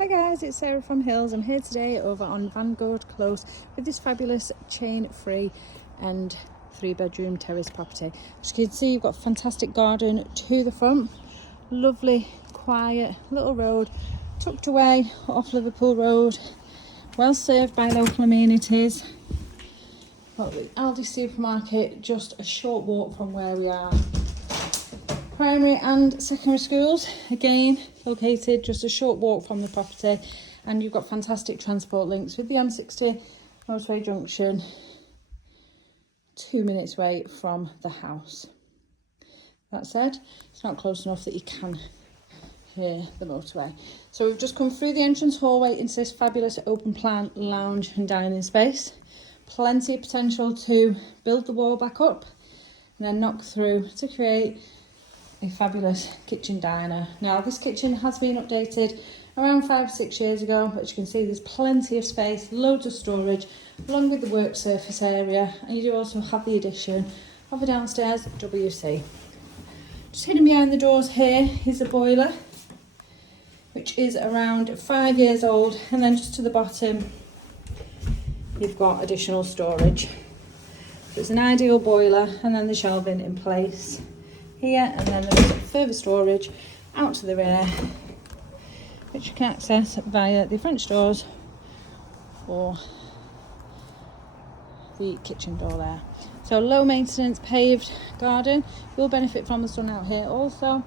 Hi guys, it's Sarah from Hills. I'm here today over on Vanguard Close with this fabulous chain-free and 3-bedroom terrace property. As you can see, you've got a fantastic garden to the front, lovely quiet little road tucked away off Liverpool Road, well served by local amenities. Got the Aldi supermarket just a short walk from where we are. Primary and secondary schools, again located just a short walk from the property, and you've got fantastic transport links with the M30 motorway junction, 2 minutes away from the house. That said, it's not close enough that you can hear the motorway. So we've just come through the entrance hallway into this fabulous open plan lounge and dining space. Plenty of potential to build the wall back up and then knock through to create a fabulous kitchen diner. Now this kitchen has been updated around 5 or 6 years ago, but as you can see there's plenty of space, loads of storage along with the work surface area, and you do also have the addition of a downstairs WC. Just hidden behind the doors here is a boiler which is around 5 years old, and then just to the bottom you've got additional storage. So it's an ideal boiler, and then the shelving in place here, and then there's further storage out to the rear which you can access via the French doors or the kitchen door there. So low maintenance paved garden. You'll benefit from the sun out here also,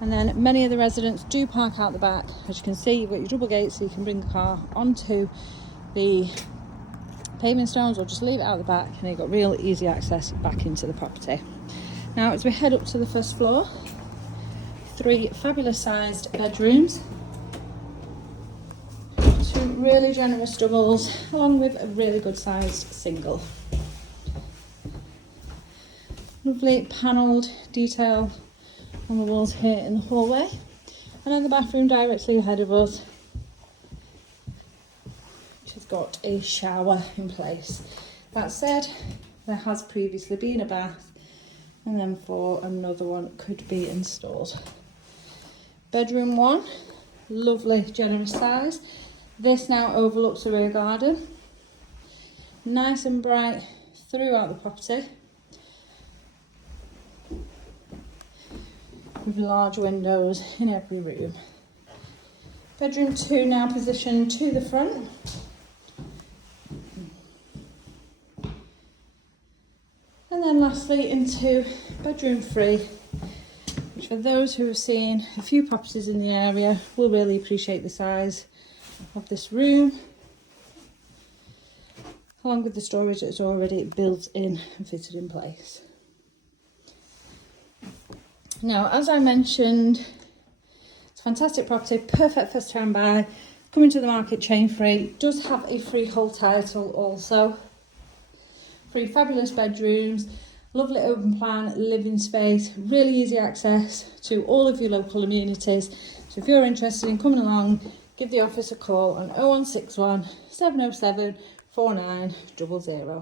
and then many of the residents do park out the back. As you can see, you've got your double gates so you can bring the car onto the paving stones or just leave it out the back, and you've got real easy access back into the property. Now as we head up to the first floor, 3 fabulous sized bedrooms, 2 really generous doubles along with a really good sized single. Lovely panelled detail on the walls here in the hallway, and then the bathroom directly ahead of us, which has got a shower in place. That said, there has previously been a bath, and then another one could be installed. Bedroom 1, lovely generous size. This now overlooks the rear garden, nice and bright throughout the property, with large windows in every room. Bedroom 2 now positioned to the front. And then lastly into bedroom 3, which for those who have seen a few properties in the area will really appreciate the size of this room, along with the storage that's already built in and fitted in place. Now, as I mentioned, it's a fantastic property, perfect first time buy, coming to the market chain free, does have a freehold title also. 3 fabulous bedrooms, lovely open plan living space, really easy access to all of your local amenities. So if you're interested in coming along, give the office a call on 0161 707 4900.